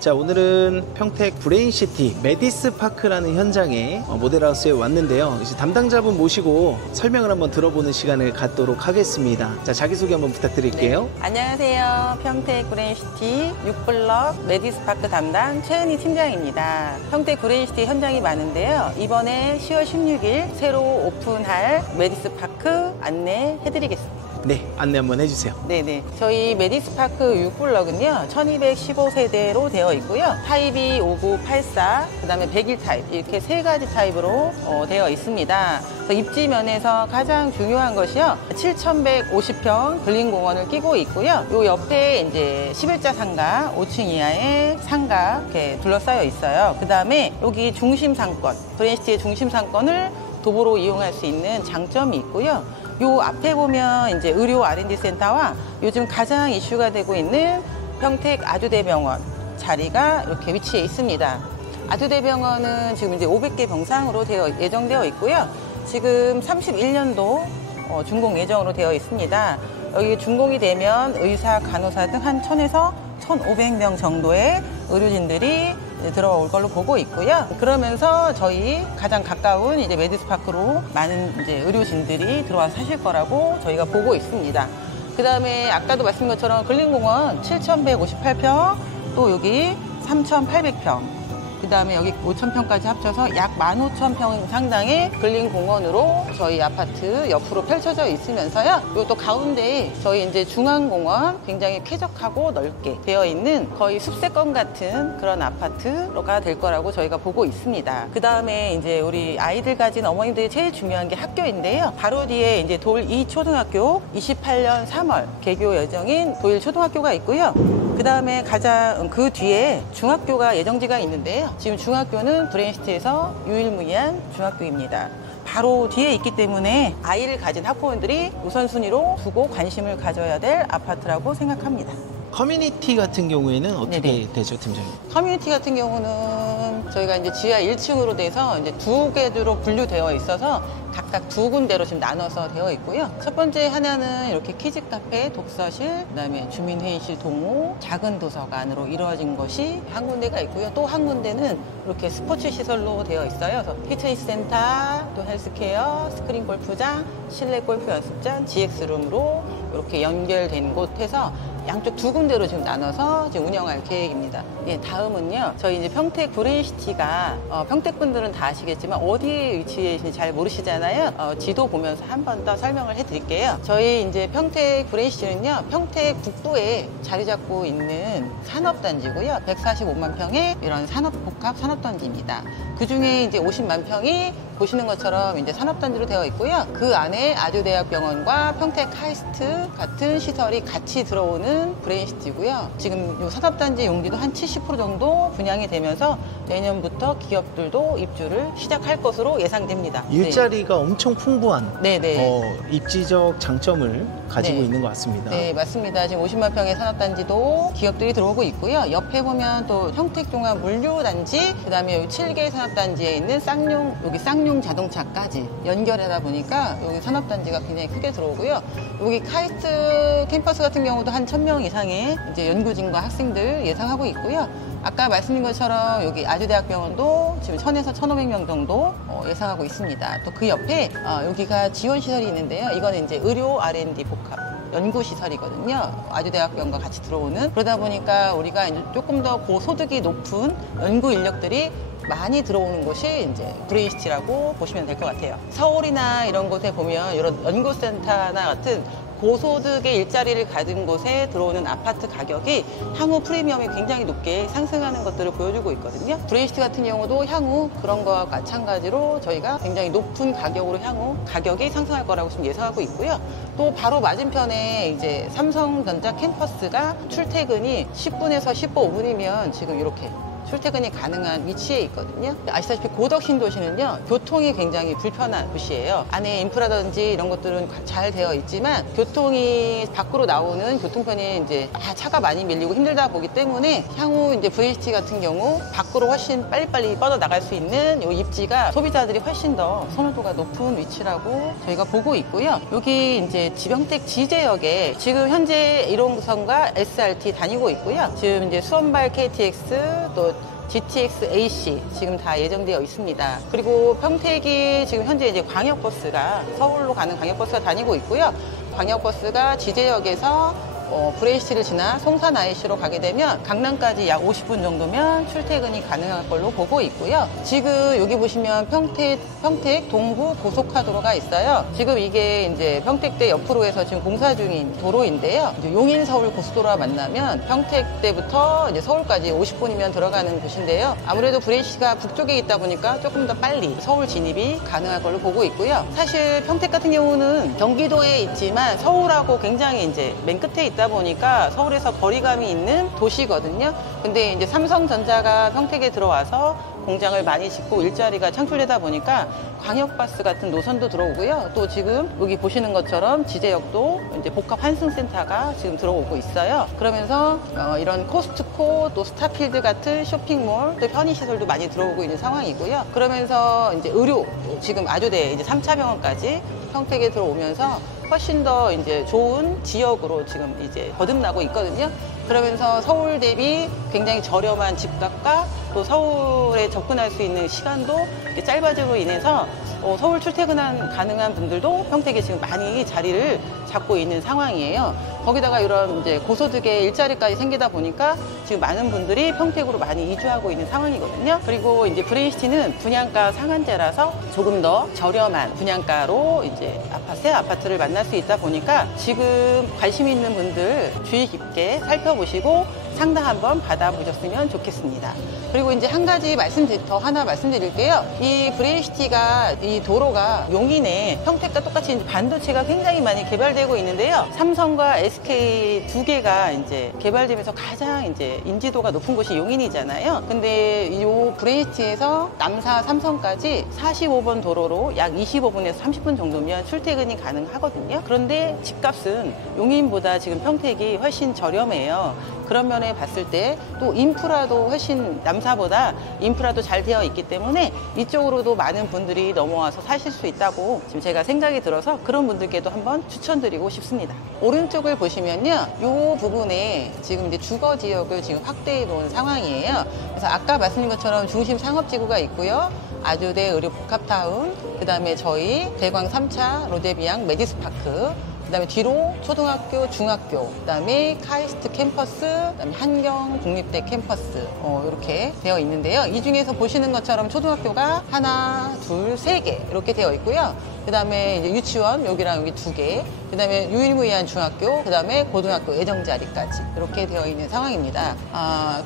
자, 오늘은 평택 브레인시티 메디스파크라는 현장에 모델하우스에 왔는데요. 이제 담당자분 모시고 설명을 한번 들어보는 시간을 갖도록 하겠습니다. 자, 자기소개 한번 부탁드릴게요. 네. 안녕하세요. 평택 브레인시티 6블럭 메디스파크 담당 최은희 팀장입니다. 평택 브레인시티 현장이 많은데요. 이번에 10월 16일 새로 오픈할 메디스파크 안내해드리겠습니다. 네, 안내 한번 해주세요. 네네. 저희 메디스파크 6블럭은요, 1215세대로 되어 있고요. 타입이 5984, 그 다음에 101 타입, 이렇게 세 가지 타입으로 되어 있습니다. 입지 면에서 가장 중요한 것이요, 7150평 근린공원을 끼고 있고요. 요 옆에 이제 11자 상가, 5층 이하의 상가 이렇게 둘러싸여 있어요. 그 다음에 여기 중심 상권, 브레인시티의 중심 상권을 도보로 이용할 수 있는 장점이 있고요. 요 앞에 보면 이제 의료 R&D 센터와 요즘 가장 이슈가 되고 있는 평택 아주대병원 자리가 이렇게 위치해 있습니다. 아주대병원은 지금 이제 500개 병상으로 예정되어 있고요. 지금 31년도 준공 예정으로 되어 있습니다. 여기 준공이 되면 의사, 간호사 등 한 1000에서 1500명 정도의 의료진들이 들어올 걸로 보고 있고요. 그러면서 저희 가장 가까운 이제 메디스파크로 많은 이제 의료진들이 들어와서 사실 거라고 저희가 보고 있습니다. 그 다음에 아까도 말씀드린 것처럼 근린공원 7158평, 또 여기 3800평, 그 다음에 여기 5000평까지 합쳐서 약 15,000평 상당의 근린공원으로 저희 아파트 옆으로 펼쳐져 있으면서요. 또 가운데에 저희 이제 중앙공원 굉장히 쾌적하고 넓게 되어 있는 거의 숲세권 같은 그런 아파트가 될 거라고 저희가 보고 있습니다. 그 다음에 이제 우리 아이들 가진 어머님들이 제일 중요한 게 학교인데요. 바로 뒤에 이제 돌 2초등학교 28년 3월 개교 예정인 도일 초등학교가 있고요. 그 다음에 가장 그 뒤에 중학교가 예정지가 있는데요. 지금 중학교는 브레인시티에서 유일무이한 중학교입니다. 바로 뒤에 있기 때문에 아이를 가진 학부모들이 우선순위로 두고 관심을 가져야 될 아파트라고 생각합니다. 커뮤니티 같은 경우에는 어떻게 네네. 되죠, 팀장님? 커뮤니티 같은 경우는 저희가 이제 지하 1층으로 돼서 이제 두 개로 분류되어 있어서 각각 두 군데로 지금 나눠서 되어 있고요. 첫 번째 하나는 이렇게 키즈 카페, 독서실, 그다음에 주민회의실 동호, 작은 도서관으로 이루어진 것이 한 군데가 있고요. 또 한 군데는 이렇게 스포츠 시설로 되어 있어요. 그래서 피트니스 센터, 또 헬스케어, 스크린 골프장, 실내 골프 연습장, GX룸으로 이렇게 연결된 곳에서 양쪽 두 군데로 지금 나눠서 지금 운영할 계획입니다. 예, 다음은요. 저희 이제 평택 브레인시티가 평택 분들은 다 아시겠지만 어디에 위치해 있는지 잘 모르시잖아요. 지도 보면서 한 번 더 설명을 해드릴게요. 저희 이제 평택 브레인시티는요. 평택 북부에 자리 잡고 있는 산업단지고요. 145만 평의 이런 복합 산업단지입니다. 그 중에 이제 50만 평이 보시는 것처럼 이제 산업단지로 되어 있고요. 그 안에 아주대학병원과 평택 카이스트 같은 시설이 같이 들어오는 브레인시티고요. 지금 이 산업단지 용지도 한 70% 정도 분양이 되면서 내년부터 기업들도 입주를 시작할 것으로 예상됩니다. 일자리가 엄청 풍부한 네네. 입지적 장점을 가지고 네. 있는 것 같습니다. 네, 맞습니다. 지금 50만 평의 산업단지도 기업들이 들어오고 있고요. 옆에 보면 또 평택종합물류단지, 그 다음에 여기 7개 산업단지에 있는 여기 쌍용 자동차까지 연결하다 보니까 여기 산업단지가 굉장히 크게 들어오고요. 여기 카이스트 캠퍼스 같은 경우도 한 1000명 이상의 이제 연구진과 학생들 예상하고 있고요. 아까 말씀드린 것처럼 여기 아주대학병원도 지금 1000에서 1500명 정도 예상하고 있습니다. 또 그 옆에 여기가 지원시설이 있는데요. 이거는 이제 의료 R&D 복합 연구시설이거든요. 아주대학병원과 같이 들어오는. 그러다 보니까 우리가 이제 조금 더 고소득이 높은 연구 인력들이 많이 들어오는 곳이 이제 브레인시티라고 보시면 될 것 같아요. 서울이나 이런 곳에 보면 이런 연구센터나 같은 고소득의 일자리를 가진 곳에 들어오는 아파트 가격이 향후 프리미엄이 굉장히 높게 상승하는 것들을 보여주고 있거든요. 브레인시티 같은 경우도 향후 그런 거와 마찬가지로 저희가 굉장히 높은 가격으로 향후 가격이 상승할 거라고 지금 예상하고 있고요. 또 바로 맞은편에 이제 삼성전자 캠퍼스가 출퇴근이 10분에서 15분이면 지금 이렇게 출퇴근이 가능한 위치에 있거든요. 아시다시피 고덕 신도시는요, 교통이 굉장히 불편한 도시예요. 안에 인프라든지 이런 것들은 잘 되어 있지만 교통이 밖으로 나오는 교통편이 이제 차가 많이 밀리고 힘들다 보기 때문에 향후 이제 VCT 같은 경우 밖으로 훨씬 빨리빨리 뻗어 나갈 수 있는 이 입지가 소비자들이 훨씬 더 선호도가 높은 위치라고 저희가 보고 있고요. 여기 이제 지병택 지제역에 지금 현재 1호선과 SRT 다니고 있고요. 지금 이제 수원발 KTX 또 GTX AC 지금 다 예정되어 있습니다. 그리고 평택이 지금 현재 이제 광역버스가 서울로 가는 광역버스가 다니고 있고요. 광역버스가 지제역에서 브레이시를 지나 송산 IC로 가게 되면 강남까지 약 50분 정도면 출퇴근이 가능할 걸로 보고 있고요. 지금 여기 보시면 평택 동부 고속화도로가 있어요. 지금 이게 이제 평택대 옆으로 해서 지금 공사 중인 도로인데요. 이제 용인 서울 고속도로와 만나면 평택대부터 이제 서울까지 50분이면 들어가는 곳인데요. 아무래도 브레이시가 북쪽에 있다 보니까 조금 더 빨리 서울 진입이 가능할 걸로 보고 있고요. 사실 평택 같은 경우는 경기도에 있지만 서울하고 굉장히 이제 맨 끝에 있다 보니까 서울에서 거리감이 있는 도시거든요. 근데 이제 삼성전자가 평택에 들어와서 공장을 많이 짓고 일자리가 창출되다 보니까 광역버스 같은 노선도 들어오고요. 또 지금 여기 보시는 것처럼 지제역도 이제 복합 환승센터가 지금 들어오고 있어요. 그러면서 이런 코스트코 또 스타필드 같은 쇼핑몰 또 편의시설도 많이 들어오고 있는 상황이고요. 그러면서 이제 의료 지금 아주대 이제 3차 병원까지 평택에 들어오면서 훨씬 더 이제 좋은 지역으로 지금 이제 거듭나고 있거든요. 그러면서 서울 대비 굉장히 저렴한 집값과 또 서울에 접근할 수 있는 시간도 짧아짐으로 인해서 서울 출퇴근 가능한 분들도 평택에 지금 많이 자리를 잡고 있는 상황이에요. 거기다가 이런 이제 고소득의 일자리까지 생기다 보니까 지금 많은 분들이 평택으로 많이 이주하고 있는 상황이거든요. 그리고 이제 브레인시티는 분양가 상한제라서 조금 더 저렴한 분양가로 이제 새 아파트를 만날 수 있다 보니까 지금 관심 있는 분들 주의 깊게 살펴보시고 상담 한번 받아보셨으면 좋겠습니다. 그리고 이제 한 가지 더 하나 말씀드릴게요. 이 브레인시티가 이 도로가 용인에 평택과 똑같이 이제 반도체가 굉장히 많이 개발되고 있는데요. 삼성과 SK 두 개가 이제 개발되면서 가장 이제 인지도가 높은 곳이 용인이잖아요. 근데 이 브레인시티에서 남사 삼성까지 45번 도로로 약 25분에서 30분 정도면 출퇴근이 가능하거든요. 그런데 집값은 용인보다 지금 평택이 훨씬 저렴해요. 그런 면에 봤을 때 또 인프라도 훨씬 남사보다 인프라도 잘 되어 있기 때문에 이쪽으로도 많은 분들이 넘어와서 사실 수 있다고 지금 제가 생각이 들어서 그런 분들께도 한번 추천드리고 싶습니다. 오른쪽을 보시면요. 이 부분에 지금 이제 주거 지역을 지금 확대해 놓은 상황이에요. 그래서 아까 말씀드린 것처럼 중심 상업지구가 있고요. 아주대 의료복합타운, 그 다음에 저희 대광 3차 로데비앙 메디스파크, 그 다음에 뒤로 초등학교, 중학교, 그 다음에 카이스트 캠퍼스, 그 다음에 한경 국립대 캠퍼스 이렇게 되어 있는데요. 이 중에서 보시는 것처럼 초등학교가 하나, 둘, 세 개 이렇게 되어 있고요. 그 다음에 이제 유치원 여기랑 여기 두 개, 그 다음에 유일무이한 중학교, 그 다음에 고등학교 예정자리까지 이렇게 되어 있는 상황입니다.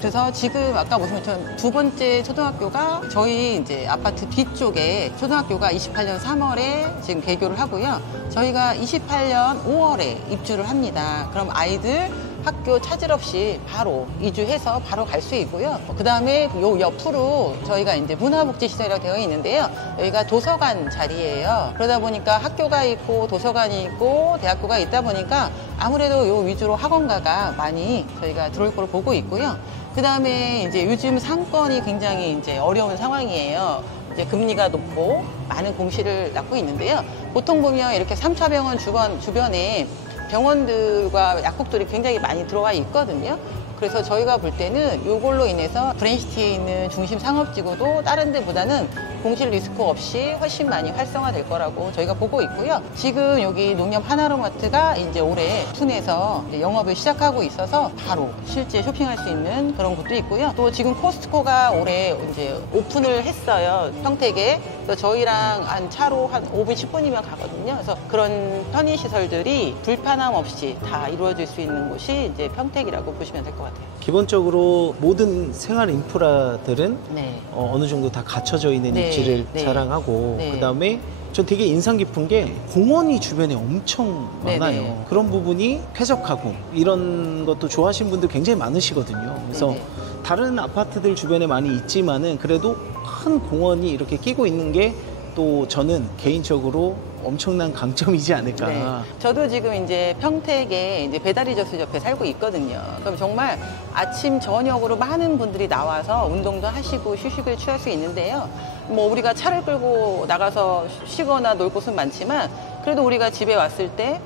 그래서 지금 아까 보시면 두 번째 초등학교가 저희 이제 아파트 뒤쪽에 초등학교가 28년 3월에 지금 개교를 하고요. 저희가 28년 5월에 입주를 합니다. 그럼 아이들 학교 차질 없이 바로 이주해서 바로 갈 수 있고요. 그 다음에 요 옆으로 저희가 이제 문화복지시설이라고 되어 있는데요. 여기가 도서관 자리예요. 그러다 보니까 학교가 있고 도서관이 있고 대학교가 있다 보니까 아무래도 요 위주로 학원가가 많이 저희가 들어올 거로 보고 있고요. 그 다음에 이제 요즘 상권이 굉장히 이제 어려운 상황이에요. 이제 금리가 높고 많은 공시를 낳고 있는데요. 보통 보면 이렇게 3차 병원 주변에 병원들과 약국들이 굉장히 많이 들어와 있거든요. 그래서 저희가 볼 때는 이걸로 인해서 브레인시티에 있는 중심 상업지구도 다른 데보다는 공실 리스크 없이 훨씬 많이 활성화될 거라고 저희가 보고 있고요. 지금 여기 농협 하나로마트가 이제 올해 오픈해서 영업을 시작하고 있어서 바로 실제 쇼핑할 수 있는 그런 곳도 있고요. 또 지금 코스트코가 올해 이제 오픈을 했어요. 평택에. 그래서 저희랑 한 차로 한 5분, 10분이면 가거든요. 그래서 그런 편의시설들이 불편함 없이 다 이루어질 수 있는 곳이 이제 평택이라고 보시면 될 것 같아요. 기본적으로 모든 생활 인프라들은 네. 어느 정도 다 갖춰져 있는 네. 입지를 네. 자랑하고 네. 그다음에 전 되게 인상 깊은 게 공원이 주변에 엄청 네, 많아요. 네. 그런 부분이 쾌적하고 이런 것도 좋아하시는 분들 굉장히 많으시거든요. 그래서 네, 네. 다른 아파트들 주변에 많이 있지만은 그래도 큰 공원이 이렇게 끼고 있는 게 또 저는 개인적으로 엄청난 강점이지 않을까. 네. 저도 지금 이제 평택에 이제 배달의 저수 옆에 살고 있거든요. 그럼 정말 아침, 저녁으로 많은 분들이 나와서 운동도 하시고 휴식을 취할 수 있는데요. 뭐 우리가 차를 끌고 나가서 쉬거나 놀 곳은 많지만 그래도 우리가 집에 왔을 때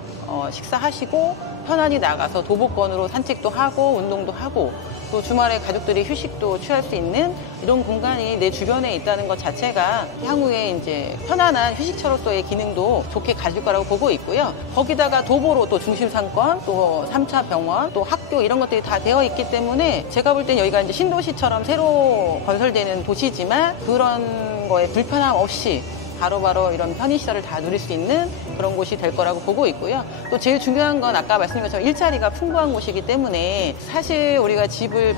식사하시고 편안히 나가서 도보권으로 산책도 하고 운동도 하고 또 주말에 가족들이 휴식도 취할 수 있는 이런 공간이 내 주변에 있다는 것 자체가 향후에 이제 편안한 휴식처로서의 기능도 좋게 가질 거라고 보고 있고요. 거기다가 도보로 또 중심 상권, 또 3차 병원, 또 학교 이런 것들이 다 되어 있기 때문에 제가 볼 땐 여기가 이제 신도시처럼 새로 건설되는 도시지만 그런 거에 불편함 없이 바로바로 이런 편의시설을 다 누릴 수 있는 그런 곳이 될 거라고 보고 있고요. 또 제일 중요한 건 아까 말씀드린 것처럼 일자리가 풍부한 곳이기 때문에 사실 우리가 집을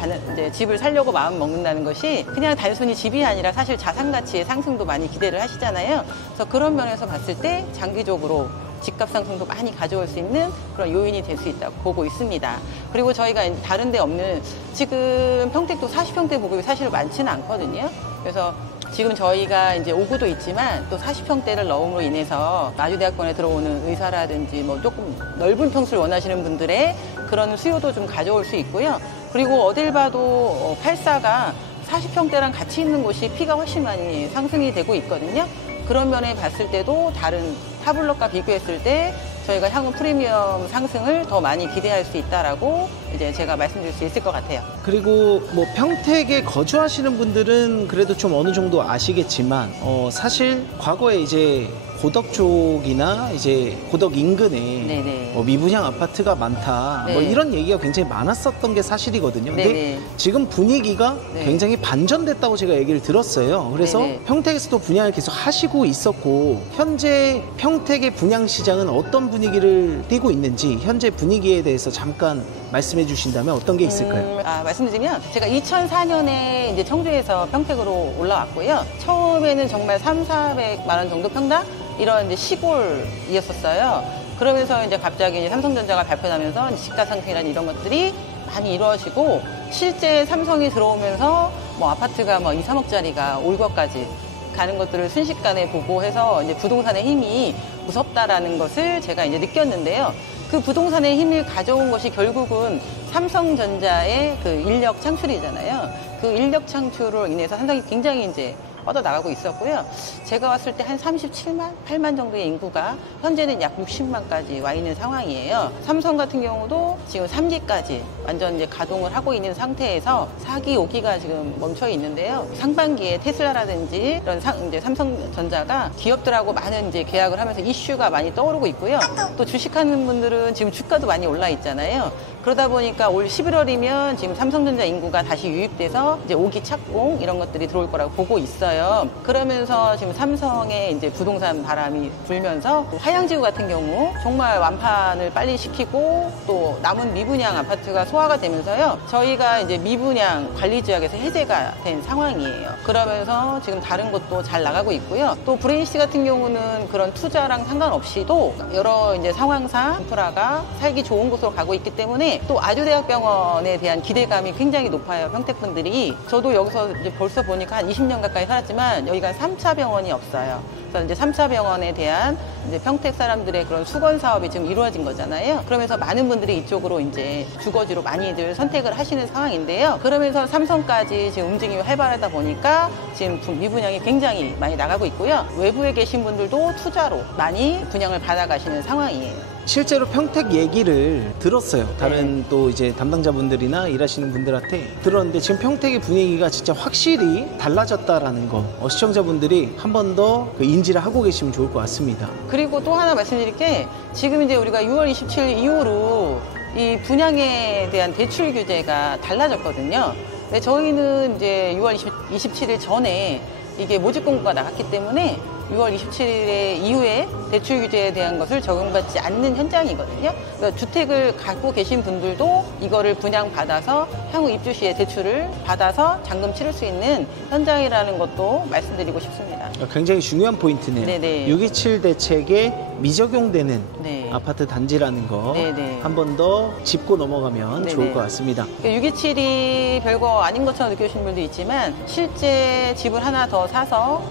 살려고 마음 먹는다는 것이 그냥 단순히 집이 아니라 사실 자산 가치의 상승도 많이 기대를 하시잖아요. 그래서 그런 면에서 봤을 때 장기적으로 집값 상승도 많이 가져올 수 있는 그런 요인이 될 수 있다고 보고 있습니다. 그리고 저희가 다른 데 없는 지금 평택도 40평대 보급이 사실 많지는 않거든요. 그래서 지금 저희가 이제 5구도 있지만 또 40평대를 넣음으로 인해서 마주대학원에 들어오는 의사라든지 뭐 조금 넓은 평수를 원하시는 분들의 그런 수요도 좀 가져올 수 있고요. 그리고 어딜 봐도 84가 40평대랑 같이 있는 곳이 피가 훨씬 많이 상승이 되고 있거든요. 그런 면에 봤을 때도 다른 타블럭과 비교했을 때 저희가 향후 프리미엄 상승을 더 많이 기대할 수 있다라고 이제 제가 말씀드릴 수 있을 것 같아요. 그리고 뭐 평택에 거주하시는 분들은 그래도 좀 어느 정도 아시겠지만 사실 과거에 이제 고덕 쪽이나 이제 고덕 인근에 미분양 아파트가 많다 뭐 이런 얘기가 굉장히 많았었던 게 사실이거든요. 근데 지금 분위기가 굉장히 반전됐다고 제가 얘기를 들었어요. 그래서 평택에서도 분양을 계속 하시고 있었고 현재 평택의 분양 시장은 어떤 분위기를 띠고 있는지 현재 분위기에 대해서 잠깐 말씀해 주신다면 어떤 게 있을까요? 말씀드리면 제가 2004년에 이제 청주에서 평택으로 올라왔고요. 처음에는 정말 300~400만 원 정도 평당 이런 이제 시골이었었어요. 그러면서 이제 갑자기 이제 삼성전자가 발표하면서 집가 상승이라는 이런 것들이 많이 이루어지고 실제 삼성이 들어오면서 뭐 아파트가 뭐 2, 3억짜리가 올 것까지 가는 것들을 순식간에 보고 해서 이제 부동산의 힘이 무섭다라는 것을 제가 이제 느꼈는데요. 그 부동산의 힘을 가져온 것이 결국은 삼성전자의 그 인력 창출이잖아요. 그 인력 창출로 인해서 삼성이 굉장히 이제 뻗어나가고 있었고요. 제가 왔을 때 한 37만, 8만 정도의 인구가 현재는 약 60만까지 와 있는 상황이에요. 삼성 같은 경우도 지금 3기까지 완전 이제 가동을 하고 있는 상태에서 4기, 5기가 지금 멈춰 있는데요. 상반기에 테슬라라든지 이런 이제 삼성전자가 기업들하고 많은 이제 계약을 하면서 이슈가 많이 떠오르고 있고요. 또 주식하는 분들은 지금 주가도 많이 올라 있잖아요. 그러다 보니까 올 11월이면 지금 삼성전자 인구가 다시 유입돼서 이제 5기 착공 이런 것들이 들어올 거라고 보고 있어요. 그러면서 지금 삼성의 이제 부동산 바람이 불면서 하양지구 같은 경우 정말 완판을 빨리 시키고 또 남은 미분양 아파트가 소화가 되면서요. 저희가 이제 미분양 관리지역에서 해제가 된 상황이에요. 그러면서 지금 다른 곳도 잘 나가고 있고요. 또 브레인시티 같은 경우는 그런 투자랑 상관없이도 여러 이제 상황상 인프라가 살기 좋은 곳으로 가고 있기 때문에 또 아주대학병원에 대한 기대감이 굉장히 높아요. 평택분들이. 저도 여기서 이제 벌써 보니까 한 20년 가까이 살았지만 여기가 3차 병원이 없어요. 그래서 이제 3차 병원에 대한 이제 평택 사람들의 그런 수건 사업이 지금 이루어진 거잖아요. 그러면서 많은 분들이 이쪽으로 이제 주거지로 많이들 선택을 하시는 상황인데요. 그러면서 삼성까지 지금 움직임이 활발하다 보니까 지금 미분양이 굉장히 많이 나가고 있고요. 외부에 계신 분들도 투자로 많이 분양을 받아가시는 상황이에요. 실제로 평택 얘기를 들었어요. 다른 또 이제 담당자분들이나 일하시는 분들한테 들었는데 지금 평택의 분위기가 진짜 확실히 달라졌다라는 거 시청자분들이 한 번 더 그 인지를 하고 계시면 좋을 것 같습니다. 그리고 또 하나 말씀드릴 게 지금 이제 우리가 6월 27일 이후로 이 분양에 대한 대출 규제가 달라졌거든요. 근데 저희는 이제 6월 27일 전에 이게 모집 공고가 나갔기 때문에 6월 27일 이후에 대출 규제에 대한 것을 적용받지 않는 현장이거든요. 그러니까 주택을 갖고 계신 분들도 이거를 분양받아서 향후 입주 시에 대출을 받아서 잔금 치를 수 있는 현장이라는 것도 말씀드리고 싶습니다. 굉장히 중요한 포인트네요. 627 대책의 미적용되는 네. 아파트 단지라는 거 네네. 한 번 더 짚고 넘어가면 네네. 좋을 것 같습니다. 627이 별거 아닌 것처럼 느껴지는 분도 있지만 실제 집을 하나 더 사서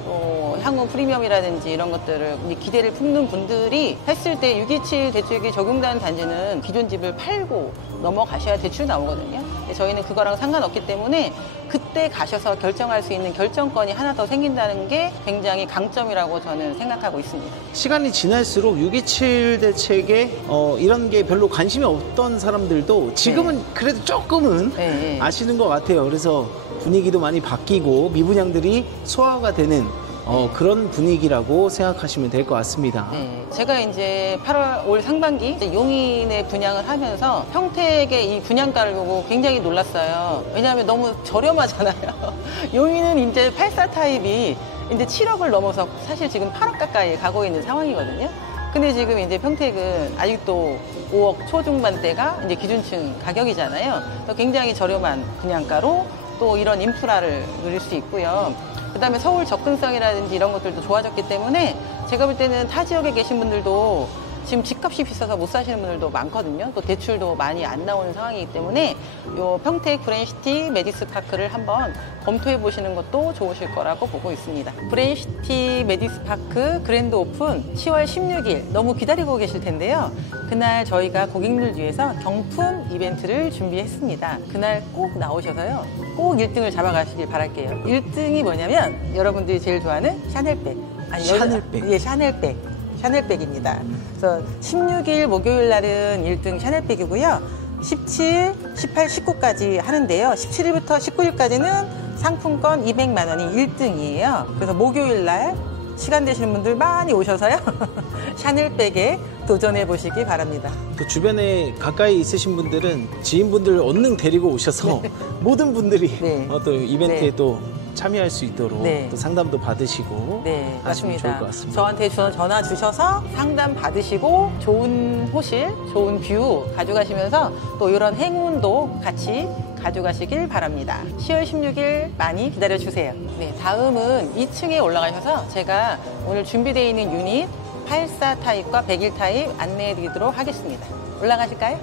향후 프리미엄이라든지 이런 것들을 기대를 품는 분들이 했을 때 627 대출이 적용되는 단지는 기존 집을 팔고 넘어가셔야 대출 나오거든요. 저희는 그거랑 상관없기 때문에 그때 가셔서 결정할 수 있는 결정권이 하나 더 생긴다는 게 굉장히 강점이라고 저는 생각하고 있습니다. 시간이 지날수록 627 대책에 이런 게 별로 관심이 없던 사람들도 지금은 그래도 조금은 네. 아시는 것 같아요. 그래서 분위기도 많이 바뀌고 미분양들이 소화가 되는 그런 분위기라고 생각하시면 될 것 같습니다. 네, 제가 이제 8월 올 상반기 이제 용인에 분양을 하면서 평택의 이 분양가를 보고 굉장히 놀랐어요. 왜냐하면 너무 저렴하잖아요. 용인은 이제 84 타입이 이제 7억을 넘어서 사실 지금 8억 가까이 가고 있는 상황이거든요. 근데 지금 이제 평택은 아직도 5억 초중반대가 이제 기준층 가격이잖아요. 굉장히 저렴한 분양가로 또 이런 인프라를 누릴 수 있고요. 그다음에 서울 접근성이라든지 이런 것들도 좋아졌기 때문에 제가 볼 때는 타 지역에 계신 분들도 지금 집값이 비싸서 못 사시는 분들도 많거든요. 또 대출도 많이 안 나오는 상황이기 때문에 요 평택 브레인시티 메디스파크를 한번 검토해 보시는 것도 좋으실 거라고 보고 있습니다. 브레인시티 메디스파크 그랜드 오픈 10월 16일 너무 기다리고 계실 텐데요. 그날 저희가 고객들 위해서 경품 이벤트를 준비했습니다. 그날 꼭 나오셔서요. 꼭 1등을 잡아가시길 바랄게요. 1등이 뭐냐면 여러분들이 제일 좋아하는 샤넬백. 샤넬백? 예, 샤넬백입니다. 그래서 16일 목요일 날은 1등 샤넬백이고요. 17, 18, 19까지 하는데요. 17일부터 19일까지는 상품권 200만 원이 1등이에요. 그래서 목요일 날 시간 되시는 분들 많이 오셔서요. 샤넬백에 도전해 보시기 바랍니다. 또 주변에 가까이 있으신 분들은 지인분들 얼른 데리고 오셔서 모든 분들이 네. 또 이벤트에 네. 또 참여할 수 있도록 네. 또 상담도 받으시고 네, 하시면 맞습니다. 좋을 것 같습니다. 저한테 전화 주셔서 상담 받으시고 좋은 호실, 좋은 뷰 가져가시면서 또 이런 행운도 같이 가져가시길 바랍니다. 10월 16일 많이 기다려주세요. 네, 다음은 2층에 올라가셔서 제가 오늘 준비되어 있는 유닛 84 타입과 101 타입 안내해 드리도록 하겠습니다. 올라가실까요?